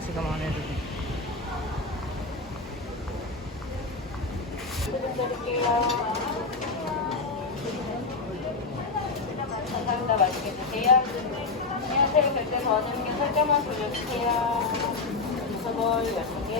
지금 안 해도 돼. 감사합니다. 맛있게 드세요. 안녕하세요. 결제 도와드리는 게 설정만 돌려주세요. 선물 6개.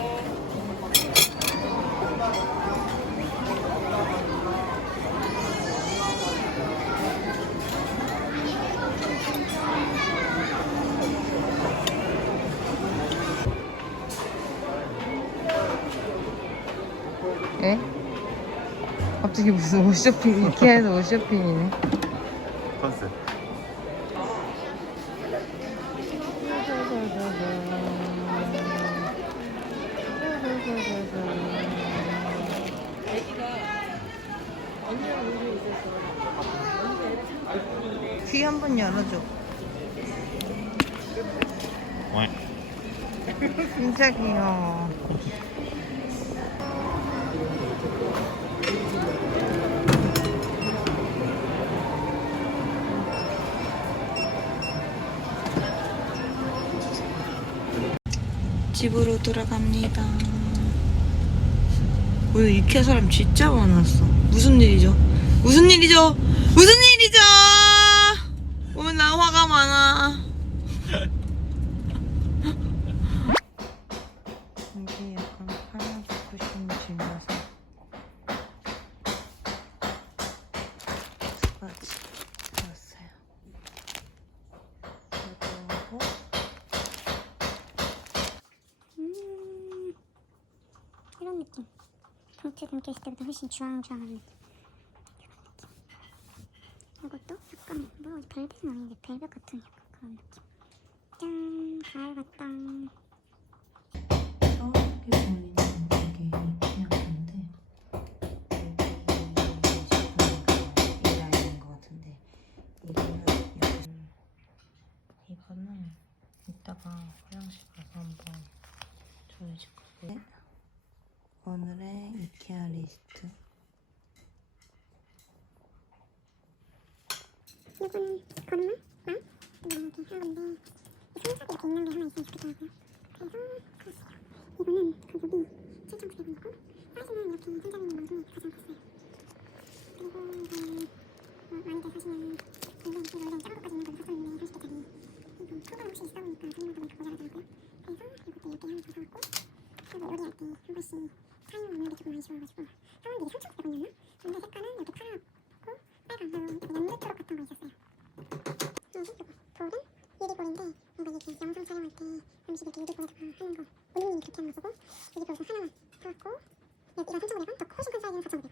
갑자기 무슨 옷 쇼핑, 이케아에서 옷 쇼핑이네. 컨셉. 귀 한 번 열어줘. 진짜 귀여워. 집으로 돌아갑니다. 오늘 이케아 사람 진짜 많았어. 무슨 일이죠? 무슨 일이죠? 무슨 일이죠? 오늘 나 화가 많아. 느낌. 봉투 담겨 있을 때보다 훨씬 주황주황한 느낌. 이것도 약간 뭐 벨벳은 아닌데 벨벳 같은 약간 그런 느낌. 짠, 가을 같다. 것 같은데 이거는 이따가 화장실 가서 한번 조여줄 거고요. 오늘의 이케아 리스트 이거는 건물? 빵? 이렇게 하는데 이렇게 있는 게 하나 있으면 좋겠더라고요. 그래서 샀어요. 이거는 가격이 7,900원이고 사이즈는 이렇게 손잡이 있는 방송이 가장 컸어요. 그리고 뭐 많이들 사시는 근데 이게 원래 작은 것까지 있는 걸 샀었는데 30개짜리 이거 큰거 혹시 있다 보니까 손님들이 갖고 자라더라고요. 그래서 이것도 이렇게 하나 더 사왔고 그리고 요리할 때 한 번씩 사용 없는 게 조금 아쉬워가지고 사온 게 3,900원이었나? 근데 색깔은 이렇게 파랗고 빨간 그 연두초록 같은 거 있었어요. 이게 이거 볼은 유리볼인데 뭔가 이렇게 영상 촬영할 때 음식 이렇게 유리볼에다가 하는 거 본인이 그렇게 하는 거고 유리볼 우선 하나 사왔고 여기가 3,900원 더 훨씬 큰 사이즈는 4,900원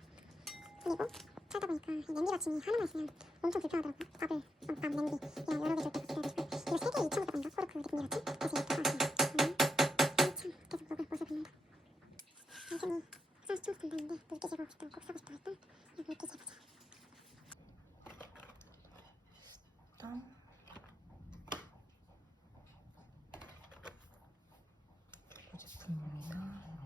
그리고 살다 보니까 이 냄비 받침이 하나만 있으면 엄청 불편하더라고요 밥을 밥 냄비 이런 여러 개 줄 때 불편해가지고 이거 3개에 2,900원인가 물기 제거 없었던 꼭 사고 싶다 했던 이 물기 제거자 일단 제품이나